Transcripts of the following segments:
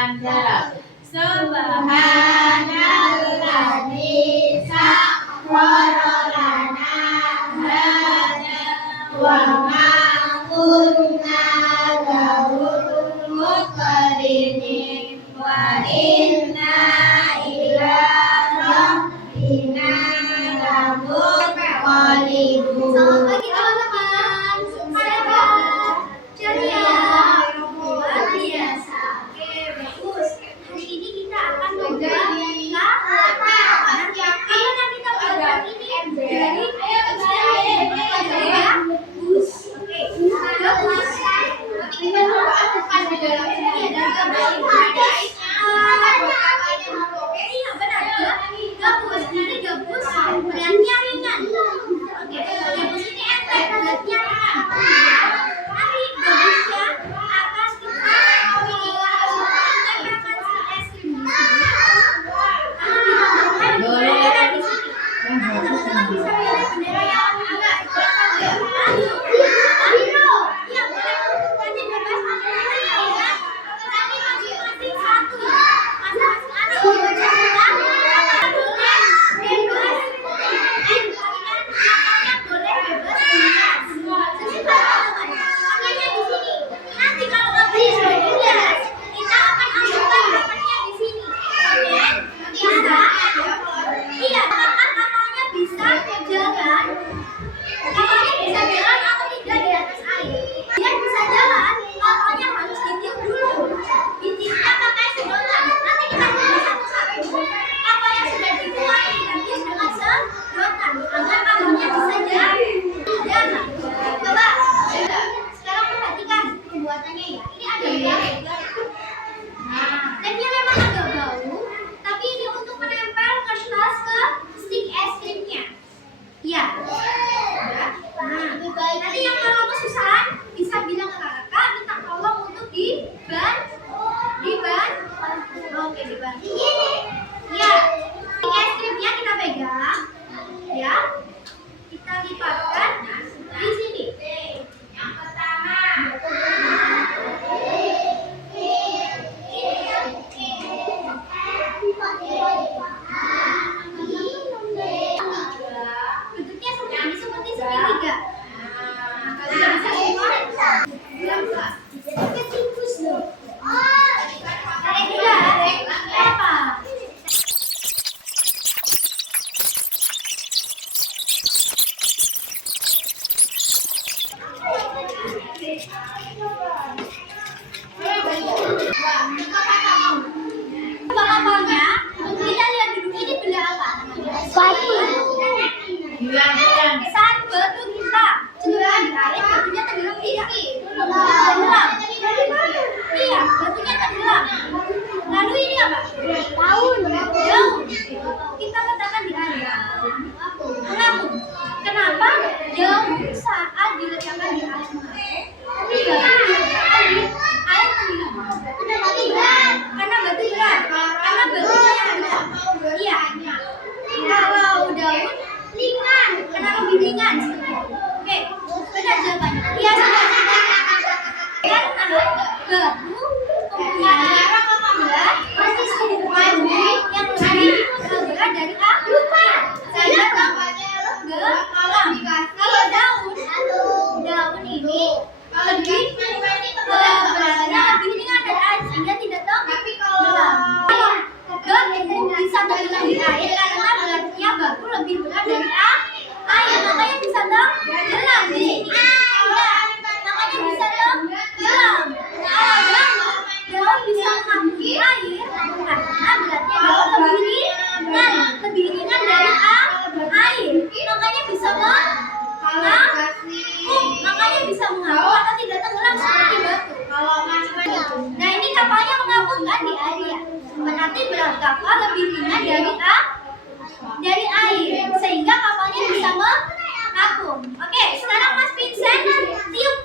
dalam jarak. Subhanalladzi sakhkhara lana hadza wa ma kunna lahu muqrinin wa inna ila rabbina lamunqalibun. Selamat pagi teman-teman. Sehat, ceria, luar biasa. Oke, bagus. Hari ini kita akan belajar kata. Karena kita belajar ini dari gabus. Oke, gabus. Kita masukkan di dalam sini ada gabus. Iya benar. Gabus ini gabus beratnya ringan. Oke, gabus ini enteng, beratnya ringan. Tapi gabusnya akan kita tempelkan si es krim di sini. Lalu ditambahkan bendera di sini. Teman-teman bisa lihat bendera yang agak biru. Iya boleh. Nanti bebas ambil aja ya. Tapi masing-masing satu ya. Masing-masing ada berarti berat kapal lebih ringan dari air sehingga kapalnya bisa mengapung. Oke, sekarang Mas Vincent tiup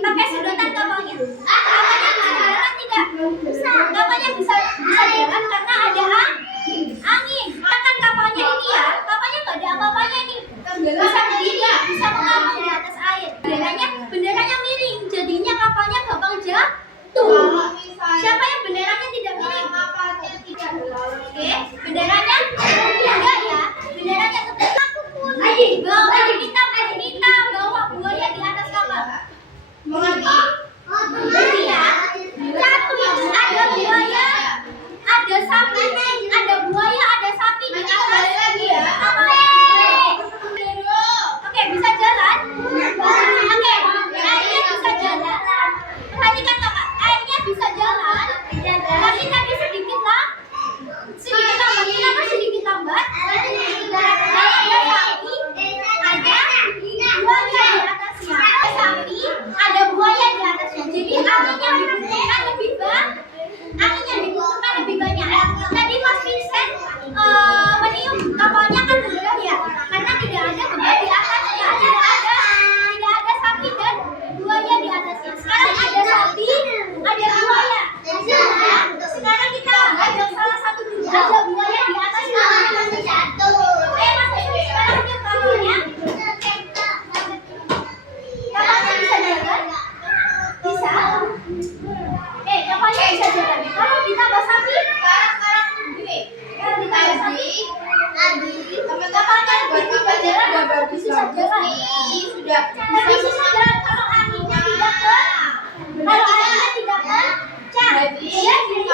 pakai sedotan kapalnya. Kapalnya bisa jalan tidak? Bisa. Kapalnya bisa jalan karena ada angin. Kan kapalnya ini ya, kapalnya nggak ada apa-apanya nih. Bisa berdiri, bisa mengapung di atas air. Benderanya miring, jadinya kapalnya gampang jatuh. Siapa yang benderanya Jadi